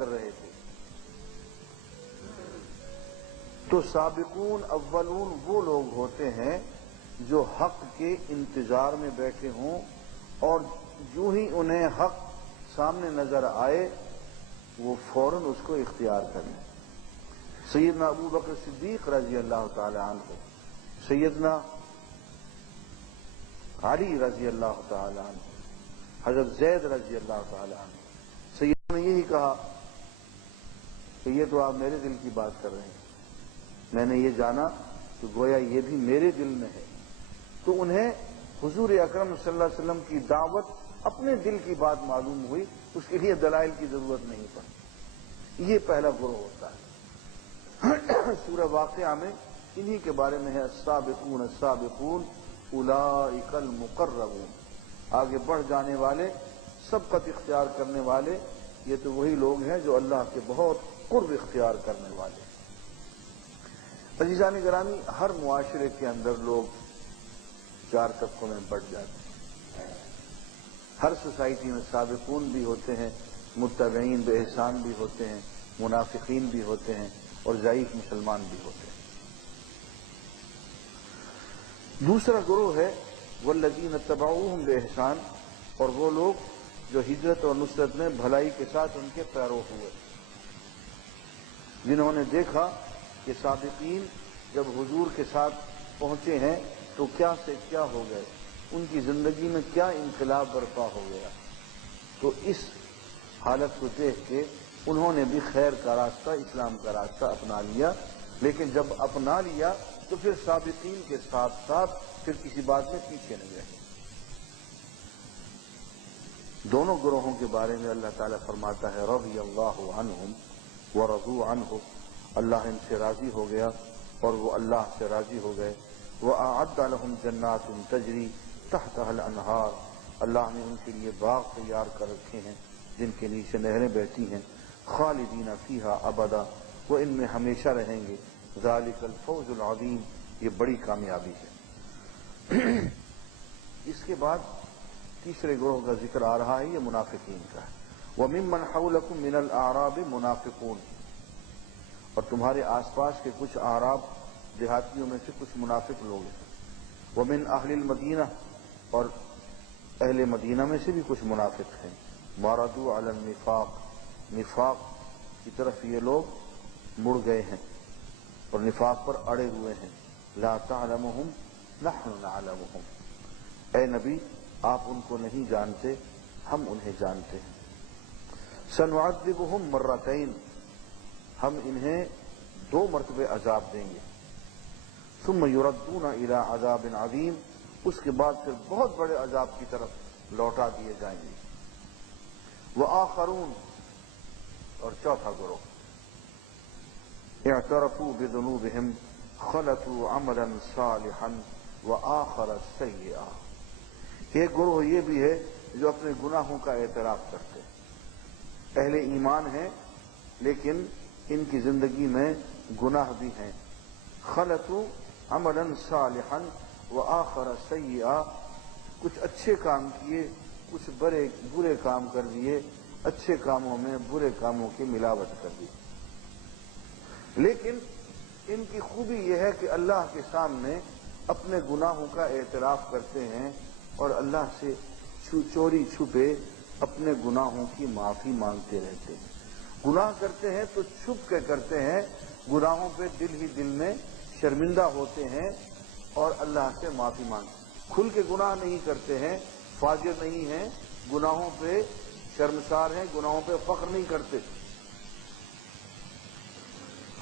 کر رہے تھے. تو سابقون اولون وہ لوگ ہوتے ہیں جو حق کے انتظار میں بیٹھے ہوں اور جو ہی انہیں حق سامنے نظر آئے وہ فوراً اس کو اختیار کریں. سیدنا ابو بکر صدیق رضی اللہ تعالی عنہ، سیدنا علی رضی اللہ تعالی عنہ، حضرت زید رضی اللہ تعالی عنہ، سیدنا نے یہی کہا کہ یہ تو آپ میرے دل کی بات کر رہے ہیں. میں نے یہ جانا کہ گویا یہ بھی میرے دل میں ہے. تو انہیں حضور اکرم صلی اللہ علیہ وسلم کی دعوت اپنے دل کی بات معلوم ہوئی، اس کے لیے دلائل کی ضرورت نہیں پڑی. یہ پہلا گروہ ہوتا ہے. سورہ واقعہ میں انہی کے بارے میں ہے السابقون السابقون اولئک المقربون. آگے بڑھ جانے والے، سبقت اختیار کرنے والے، یہ تو وہی لوگ ہیں جو اللہ کے بہت قرب اختیار کرنے والے. عزیزان گرامی، ہر معاشرے کے اندر لوگ 4 طبقوں میں بٹ جاتے ہیں. ہر سوسائٹی میں سابقون بھی ہوتے ہیں، متبعین بإحسان بھی ہوتے ہیں، منافقین بھی ہوتے ہیں اور ضعیف مسلمان بھی ہوتے ہیں. دوسرا گروہ ہے والذین اتبعوہم بإحسان، اور وہ لوگ جو ہجرت اور نصرت میں بھلائی کے ساتھ ان کے پیرو ہوئے، جنہوں نے دیکھا کہ سابقین جب حضور کے ساتھ پہنچے ہیں تو کیا سے کیا ہو گئے، ان کی زندگی میں کیا انقلاب برپا ہو گیا. تو اس حالت کو دیکھ کے انہوں نے بھی خیر کا راستہ، اسلام کا راستہ اپنا لیا. لیکن جب اپنا لیا تو پھر سابقین کے ساتھ ساتھ پھر کسی بات میں پیچھے نہیں رہے. دونوں گروہوں کے بارے میں اللہ تعالیٰ فرماتا ہے رضی اللہ عنہم ورضوا عنہ، اللہ ان سے راضی ہو گیا اور وہ اللہ سے راضی ہو گئے. وَأَعَدَّ لَهُمْ جَنَّاتٌ تَجْرِي تَحْتَهَا الْأَنْهَارُ، اللہ نے ان کے لیے باغ تیار کر رکھے ہیں جن کے نیچے نہریں بہتی ہیں. خالدین فیہا ابدا، وہ ان میں ہمیشہ رہیں گے. ذالک الفوز العظیم، یہ بڑی کامیابی ہے. اس کے بعد تیسرے گروہ کا ذکر آ رہا ہے، یہ منافقین کا ہے. وَمِمَّنْ حَوْلَكُمْ مِنَ الْأَعْرَابِ مُنَافِقُونَ، اور تمہارے آس پاس کے کچھ اعراب دیہاتیوں میں سے کچھ منافق لوگ ہیں. وَمِنْ أَهْلِ الْمَدِينَةِ، اور اہل مدینہ میں سے بھی کچھ منافق ہیں. مَارَدُوا عَلَى النِّفَاقِ، نفاق کی طرف یہ لوگ مڑ گئے ہیں اور نفاق پر اڑے ہوئے ہیں. لَا تَعْلَمُهُمْ نَحْنُ نَعْلَمُهُمْ، اے نبی آپ ان کو نہیں جانتے، ہم انہیں جانتے ہیں. سَنُعَذِّبُهُمْ مَرَّتَيْنِ، ہم انہیں 2 مرتبے عذاب دیں گے. ثم يردون الى عذاب عظیم، اس کے بعد پھر بہت بڑے عذاب کی طرف لوٹا دیے جائیں گے. وآخرون، اور چوتھا گروہ اعترفوا بذنوبهم خلطوا عملا صالحا وآخر سیئا، ایک گروہ یہ بھی ہے جو اپنے گناہوں کا اعتراف کرتے ہیں. اہل ایمان ہیں لیکن ان کی زندگی میں گناہ بھی ہیں. خلطوا عملا صالحا وآخر سیئا، کچھ اچھے کام کیے، کچھ برے کام کر دیے، اچھے کاموں میں برے کاموں کی ملاوٹ کر دی. لیکن ان کی خوبی یہ ہے کہ اللہ کے سامنے اپنے گناہوں کا اعتراف کرتے ہیں اور اللہ سے چوری چھپے اپنے گناہوں کی معافی مانگتے رہتے ہیں. گناہ کرتے ہیں تو چھپ کے کرتے ہیں، گناہوں پہ دل ہی دل میں شرمندہ ہوتے ہیں اور اللہ سے معافی مانگتے ہیں. کھل کے گناہ نہیں کرتے ہیں، فاجر نہیں ہیں، گناہوں پہ شرمسار ہیں، گناہوں پہ فخر نہیں کرتے.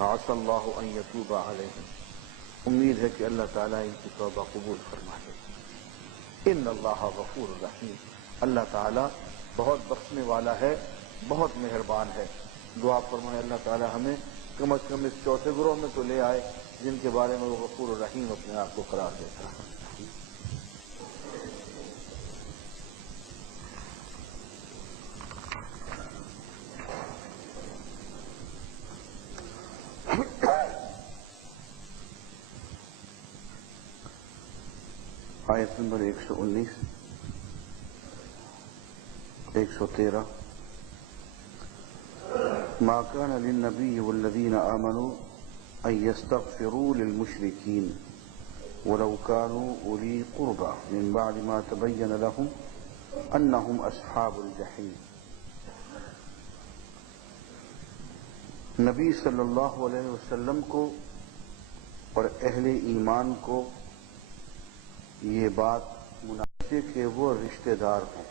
عسى اللہ ان یتوب علیہم، امید ہے کہ اللہ تعالیٰ ان کی توبہ قبول فرما لے. ان اللہ غفور رحیم، اللہ تعالیٰ بہت بخشنے والا ہے، بہت مہربان ہے. دعا فرمائے اللہ تعالیٰ ہمیں کم از کم اس چوتھے گروہ میں تو لے آئے جن کے بارے میں وہ غفور الرحیم اپنے آپ کو قرار دیتا ہے. آیت نمبر 119 113 ما كان للنبي والذين آمنوا أن يستغفروا للمشركين ولو كانوا أولي قربى من بعد ما تبين لهم أنهم أصحاب الجحيم۔ نبی صلی اللہ علیہ وسلم کو اور اہل ایمان کو یہ بات مناسب ہے کہ وہ رشتہ دار ہیں،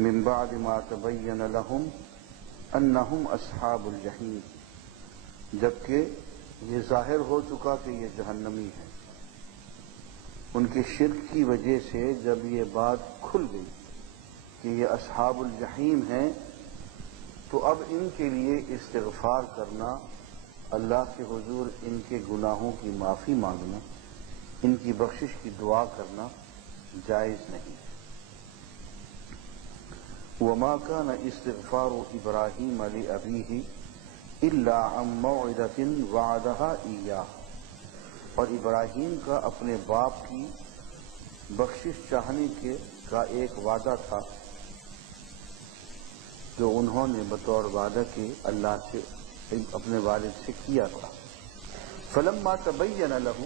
من بعد ما تبین لهم انہم اصحاب الجحیم، جبکہ یہ ظاہر ہو چکا کہ یہ جہنمی ہیں۔ ان کے شرک کی وجہ سے جب یہ بات کھل گئی کہ یہ اصحاب الجحیم ہیں، تو اب ان کے لیے استغفار کرنا، اللہ کے حضور ان کے گناہوں کی معافی مانگنا، ان کی بخشش کی دعا کرنا جائز نہیں۔ وما كان استغفار ابراہیم لأبیہ الا عن موعدۃ وعدها ایاہ، اور ابراہیم کا اپنے باپ کی بخشش چاہنے کا ایک وعدہ تھا جو انہوں نے بطور وعدہ کے اللہ سے اپنے والد سے کیا تھا۔ فلما تبین لہ،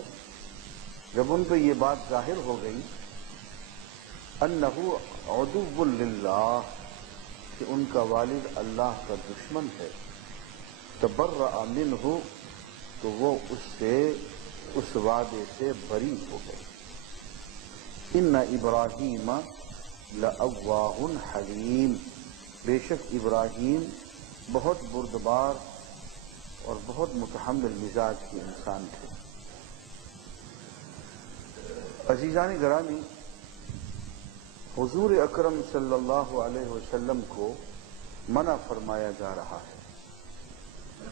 جب ان پہ یہ بات ظاہر ہو گئی، انہ عدو للہ، کہ ان کا والد اللہ کا دشمن ہے، تبرأ منہ، تو وہ اس سے، اس وعدے سے بری ہو گئے۔ ان ابراہیم لأواہ حلیم، بے شک ابراہیم بہت بردبار اور بہت متحمل مزاج کے انسان تھے۔ عزیزان گرامی، حضور اکرم صلی اللہ علیہ وسلم کو منع فرمایا جا رہا ہے،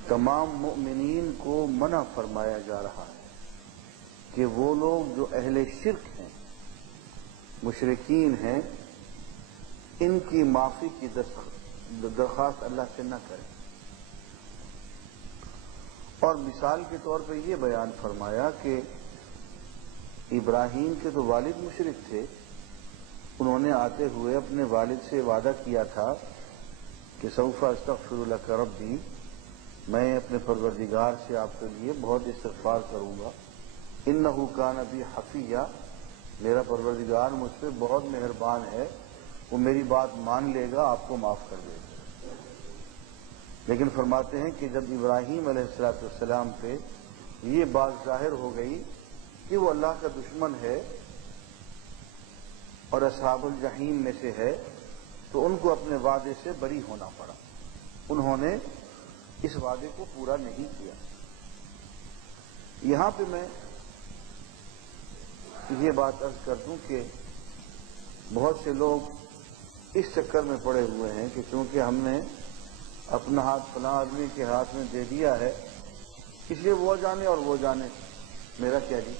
تمام مؤمنین کو منع فرمایا جا رہا ہے کہ وہ لوگ جو اہل شرک ہیں، مشرکین ہیں، ان کی معافی کی درخواست اللہ سے نہ کریں۔ اور مثال کے طور پہ یہ بیان فرمایا کہ ابراہیم کے تو والد مشرک تھے، انہوں نے آتے ہوئے اپنے والد سے وعدہ کیا تھا کہ سوف استغفر لک ربی، میں اپنے پروردگار سے آپ کے لیے بہت استغفار کروں گا، انہ کان بی حفیہ، میرا پروردگار مجھ پہ بہت مہربان ہے، وہ میری بات مان لے گا، آپ کو معاف کر دے گا۔ لیکن فرماتے ہیں کہ جب ابراہیم علیہ السلام پہ یہ بات ظاہر ہو گئی کہ وہ اللہ کا دشمن ہے اور اصحاب الجحیم میں سے ہے، تو ان کو اپنے وعدے سے بری ہونا پڑا، انہوں نے اس وعدے کو پورا نہیں کیا۔ یہاں پہ میں یہ بات عرض کر دوں کہ بہت سے لوگ اس چکر میں پڑے ہوئے ہیں کہ چونکہ ہم نے اپنا ہاتھ فلاں آدمی کے ہاتھ میں دے دیا ہے، اس لیے وہ جانے اور وہ جانے، میرا کیا جی۔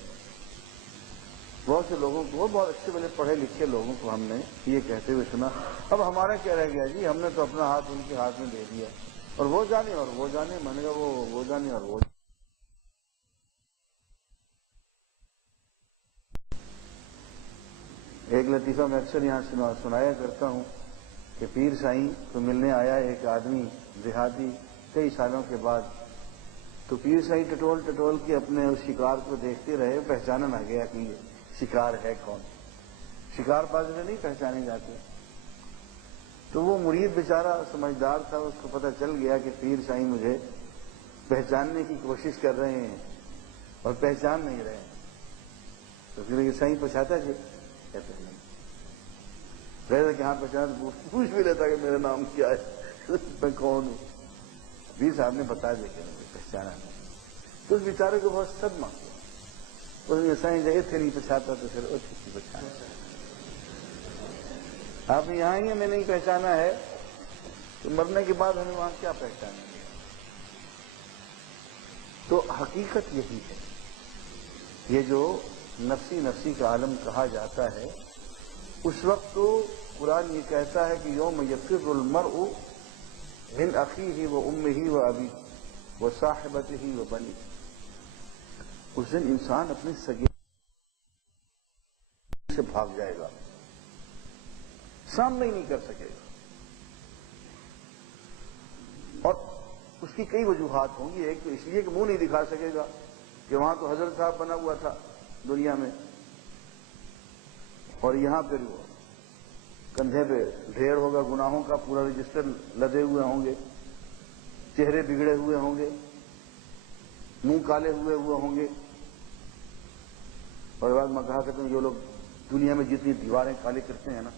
بہت سے لوگوں کو، بہت اچھے بڑے پڑھے لکھے لوگوں کو ہم نے یہ کہتے ہوئے سنا، اب ہمارا کیا رہ گیا جی، ہم نے تو اپنا ہاتھ ان کے ہاتھ میں دے دیا، اور وہ جانے اور وہ جانے۔ میں نے کہا وہ جانے اور وہ جانے۔ ایک لطیفہ میں اکثر یہاں سنایا کرتا ہوں کہ پیر سائیں کو ملنے آیا ایک آدمی دیہاتی کئی سالوں کے بعد، تو پیر سائیں ٹٹول ٹٹول کے اپنے اس شکار کو دیکھتے رہے، پہچانا نہ گیا کہ یہ شکار ہے کون، شکار باز میں نہیں پہچانے جاتے۔ تو وہ مرید بیچارہ سمجھدار تھا، اس کو پتہ چل گیا کہ پیر سائیں مجھے پہچاننے کی کوشش کر رہے ہیں اور پہچان نہیں رہے ہیں۔ تو پھر یہ سائیں پہچاتا جی، کہتے نہیں، رہتا کہ ہاں پہچان، پوچھ بھی لیتا کہ میرا نام کیا ہے، میں کون ہوں۔ پیر صاحب نے بتا دیا کہ مجھے پہچانا نہیں۔ تو اس بیچارے کو بہت صدمہ ہوا، اس نے سائیں جگہ تھے نہیں پہچاتا تو پھر کسی پہچانا، آپ یہاں ہی میں نہیں پہچانا ہے تو مرنے کے بعد ہمیں وہاں کیا پہچانیں گے۔ تو حقیقت یہی ہے، یہ جو نفسی نفسی کا عالم کہا جاتا ہے، اس وقت تو قرآن یہ کہتا ہے کہ یوم یفر المرء من اخیہ و امہ و ابیہ و صاحبتہ و بنیہ، اس دن انسان اپنے سگے سے بھاگ جائے گا، سامنے ہی نہیں کر سکے گا۔ اور اس کی کئی وجوہات ہوں گی. ایک تو اس لیے کہ منہ نہیں دکھا سکے گا کہ وہاں تو حضرت صاحب بنا ہوا تھا دنیا میں، اور یہاں پھر وہ کندھے پہ ڈھیر ہوگا گناہوں کا، پورا رجسٹر لدے ہوئے ہوں گے، چہرے بگڑے ہوئے ہوں گے، منہ کالے ہوئے ہوں گے. اور بعد میں کہا کرتے ہیں جو لوگ دنیا میں جتنی دیواریں کالے کرتے ہیں نا،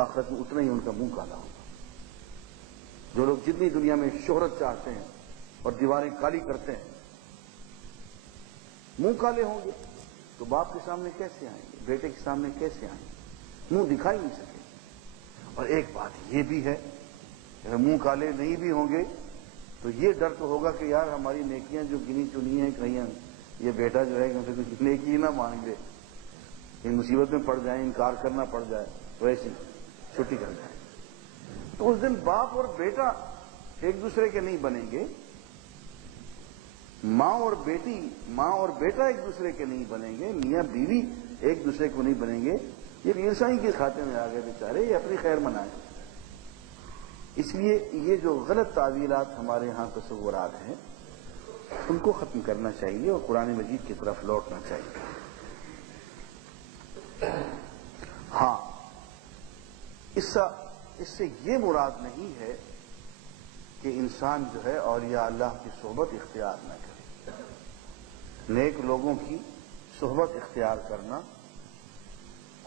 آخرت میں اتنا ہی ان کا منہ کالا ہوگا. جو لوگ جتنی دنیا میں شہرت چاہتے ہیں اور دیواریں کالی کرتے ہیں، منہ کالے ہوں گے تو باپ کے سامنے کیسے آئیں گے، بیٹے کے سامنے کیسے آئیں گے، منہ دکھا ہی نہیں سکے. اور ایک بات یہ بھی ہے کہ منہ کالے نہیں بھی ہوں گے تو یہ ڈر تو ہوگا کہ یار ہماری نیکیاں جو گنی چنی ہیں کہیں یہ بیٹا جو ہے کہ کچھ نیکی نہ مانگ لے، ان مصیبت میں پڑ جائیں، انکار کرنا پڑ جائے تو ایسی چھٹی کر جائے. تو اس دن باپ اور بیٹا ایک دوسرے کے نہیں بنیں گے، ماں اور بیٹا ایک دوسرے کے نہیں بنیں گے، میاں بیوی ایک دوسرے کو نہیں بنیں گے. یہ عیسائی کے کھاتے میں آ گئے بیچارے، یہ اپنی خیر منائیں. اس لیے یہ جو غلط تعویلات ہمارے ہاں تصورات ہیں ان کو ختم کرنا چاہیے اور قرآن مجید کی طرف لوٹنا چاہیے. ہاں، اس سے یہ مراد نہیں ہے کہ انسان جو ہے اولیاء اللہ کی صحبت اختیار نہ کرے. نیک لوگوں کی صحبت اختیار کرنا،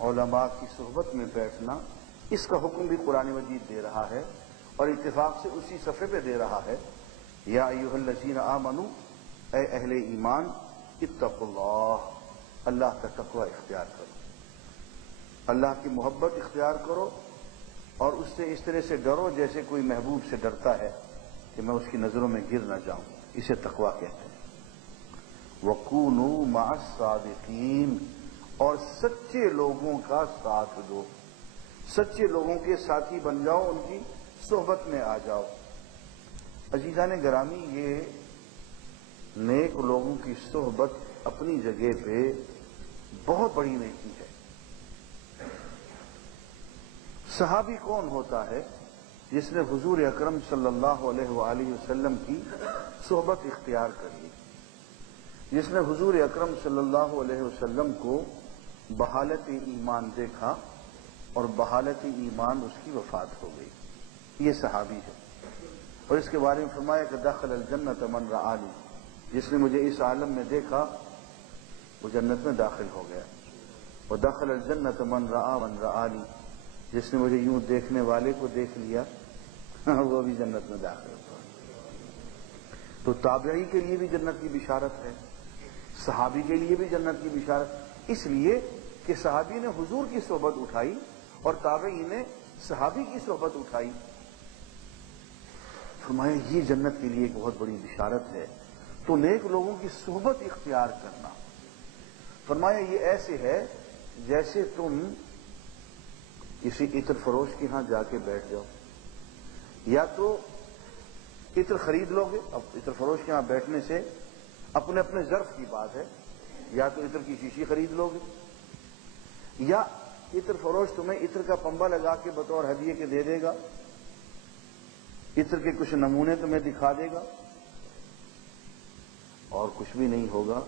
علماء کی صحبت میں بیٹھنا، اس کا حکم بھی قرآن مجید دے رہا ہے اور اتفاق سے اسی صفحے پہ دے رہا ہے. یا ایھا الذین آمنوا، اے اہل ایمان، اتقوا اللہ، اللہ کا تقوی اختیار کرو، اللہ کی محبت اختیار کرو اور اس سے اس طرح سے ڈرو جیسے کوئی محبوب سے ڈرتا ہے کہ میں اس کی نظروں میں گر نہ جاؤں. اسے تقوی کہتے ہیں. وَكُونُوا مَعَ الصَّادِقِينَ، اور سچے لوگوں کا ساتھ دو، سچے لوگوں کے ساتھی بن جاؤ، ان کی صحبت میں آ جاؤ. عزیزان گرامی، یہ نیک لوگوں کی صحبت اپنی جگہ پہ بہت بڑی نیکی ہے. صحابی کون ہوتا ہے جس نے حضور اکرم صلی اللہ علیہ وآلہ وسلم کی صحبت اختیار کر لی، جس نے حضور اکرم صلی اللہ علیہ وسلم کو بحالت ایمان دیکھا اور بحالت ایمان اس کی وفات ہو گئی، یہ صحابی ہے. اور اس کے بارے میں فرمایا کہ دخل الجنت من رآنی، جس نے مجھے اس عالم میں دیکھا وہ جنت میں داخل ہو گیا. ودخل الجنت من رآنی، جس نے مجھے یوں دیکھنے والے کو دیکھ لیا وہ بھی جنت میں داخل ہوا. تو تابعی کے لیے بھی جنت کی بشارت ہے، صحابی کے لیے بھی جنت کی بشارت، اس لیے کہ صحابی نے حضور کی صحبت اٹھائی اور تابعی نے صحابی کی صحبت اٹھائی. فرمایا یہ جنت کے لیے ایک بہت بڑی بشارت ہے. تو نیک لوگوں کی صحبت اختیار کرنا، فرمایا یہ ایسے ہے جیسے تم کسی عطر فروش کے ہاں جا کے بیٹھ جاؤ، یا تو عطر خرید لو گے. اب عطر فروش کے ہاں بیٹھنے سے اپنے اپنے ظرف کی بات ہے، یا تو عطر کی شیشی خرید لو گے، یا عطر فروش تمہیں عطر کا پنبہ لگا کے بطور ہدیے کے دے دے گا، عطر کے کچھ نمونے تمہیں دکھا دے گا، اور کچھ بھی نہیں ہوگا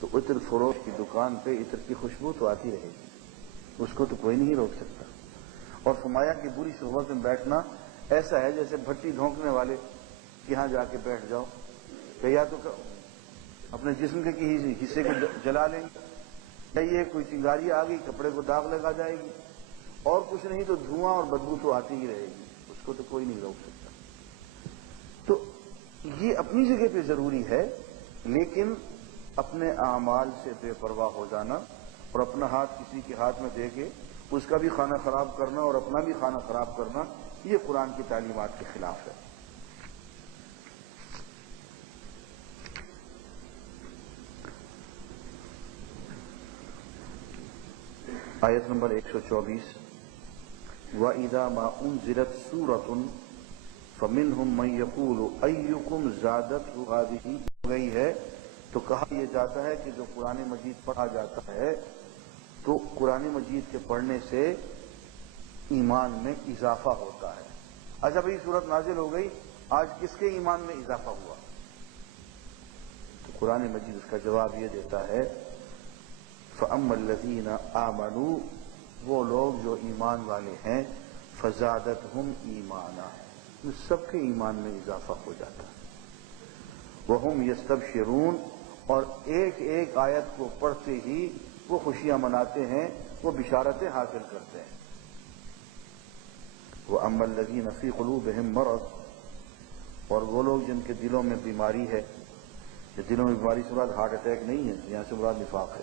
تو عطر فروش کی دکان پہ عطر کی خوشبو تو آتی رہے گی، اس کو تو کوئی نہیں روک سکتا. اور فرمایا کہ بری صحبت میں بیٹھنا ایسا ہے جیسے بھٹی دھونکنے والے کے یہاں جا کے بیٹھ جاؤ کہ یا تو اپنے جسم کے کسی حصے کو جلا لیں گے، یا یہ کوئی چنگاری آ گئی کپڑے کو داغ لگا جائے گی، اور کچھ نہیں تو دھواں اور بدبو تو آتی ہی رہے گی، اس کو تو کوئی نہیں روک سکتا. تو یہ اپنی جگہ پہ ضروری ہے، لیکن اپنے اعمال سے بے پرواہ ہو جانا اور اپنا ہاتھ کسی کے ہاتھ میں دے کے اس کا بھی کھانا خراب کرنا اور اپنا بھی کھانا خراب کرنا، یہ قرآن کی تعلیمات کے خلاف ہے. آیت نمبر 124، وَإِذَا مَا أُنزِلَتْ سُورَةٌ فَمِنْهُمْ مَنْ يَقُولُ أَيُّكُمْ زَادَتْهُ هَٰذِهِ گئی ہے تو کہا یہ جاتا ہے کہ جو قرآن مجید پڑھا جاتا ہے تو قرآن مجید کے پڑھنے سے ایمان میں اضافہ ہوتا ہے. اچھا بھئی صورت نازل ہو گئی آج کس کے ایمان میں اضافہ ہوا؟ تو قرآن مجید اس کا جواب یہ دیتا ہے فَأَمَّا الَّذِينَ آمَنُوا، وہ لوگ جو ایمان والے ہیں، فَزَادَتْهُمْ ایمانا، سب کے ایمان میں اضافہ ہو جاتا ہے، وَهُمْ يَسْتَبْشِرُونَ، اور ایک ایک آیت کو پڑھتے ہی وہ خوشیاں مناتے ہیں، وہ بشارتیں حاصل کرتے ہیں۔ وَأَمَّا الَّذِينَ فِي قُلُوبِهِم مَرَضٌ، اور وہ لوگ جن کے دلوں میں بیماری ہے، یہ دلوں میں بیماری سے مراد ہارٹ اٹیک نہیں ہے، یہاں سے مراد نفاق ہے،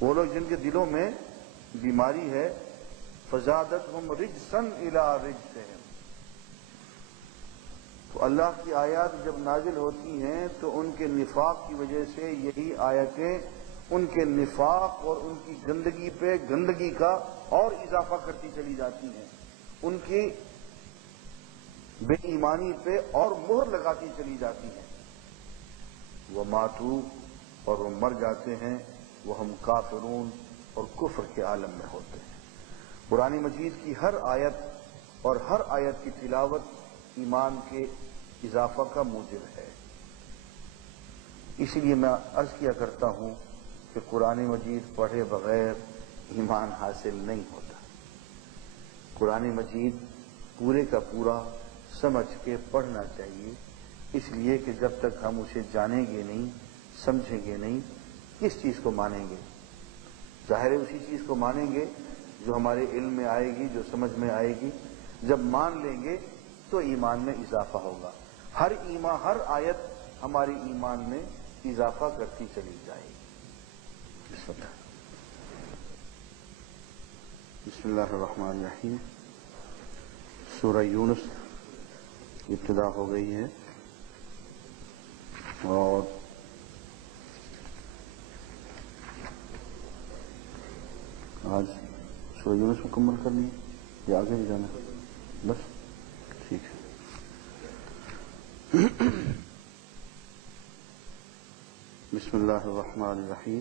وہ لوگ جن کے دلوں میں بیماری ہے، فَزَادَتْهُمْ رِجْسًا إِلَىٰ رِجْسِهِمْ، تو اللہ کی آیات جب نازل ہوتی ہیں تو ان کے نفاق کی وجہ سے یہی آیتیں ان کے نفاق اور ان کی گندگی پہ گندگی کا اور اضافہ کرتی چلی جاتی ہیں، ان کی بے ایمانی پہ اور مہر لگاتی چلی جاتی ہیں۔ وہ ماتو، اور وہ مر جاتے ہیں، وہ ہم کافرون، اور کفر کے عالم میں ہوتے ہیں۔ قرآن مجید کی ہر آیت اور ہر آیت کی تلاوت ایمان کے اضافہ کا موجب ہے۔ اس لیے میں عرض کیا کرتا ہوں کہ قرآن مجید پڑھے بغیر ایمان حاصل نہیں ہوتا۔ قرآن مجید پورے کا پورا سمجھ کے پڑھنا چاہیے، اس لیے کہ جب تک ہم اسے جانیں گے نہیں، سمجھیں گے نہیں، کس چیز کو مانیں گے؟ ظاہر ہے اسی چیز کو مانیں گے جو ہمارے علم میں آئے گی، جو سمجھ میں آئے گی۔ جب مان لیں گے تو ایمان میں اضافہ ہوگا۔ ہر آیت ہمارے ایمان میں اضافہ کرتی چلی جائے گی۔ بسم اللہ الرحمن الرحیم۔ سورہ یونس ابتدا ہو گئی ہے، اور آج سورہ یونس مکمل کرنی ہے یا آگے بھی جانا ہے؟ بس ٹھیک ہے۔ بسم اللہ الرحمن الرحیم۔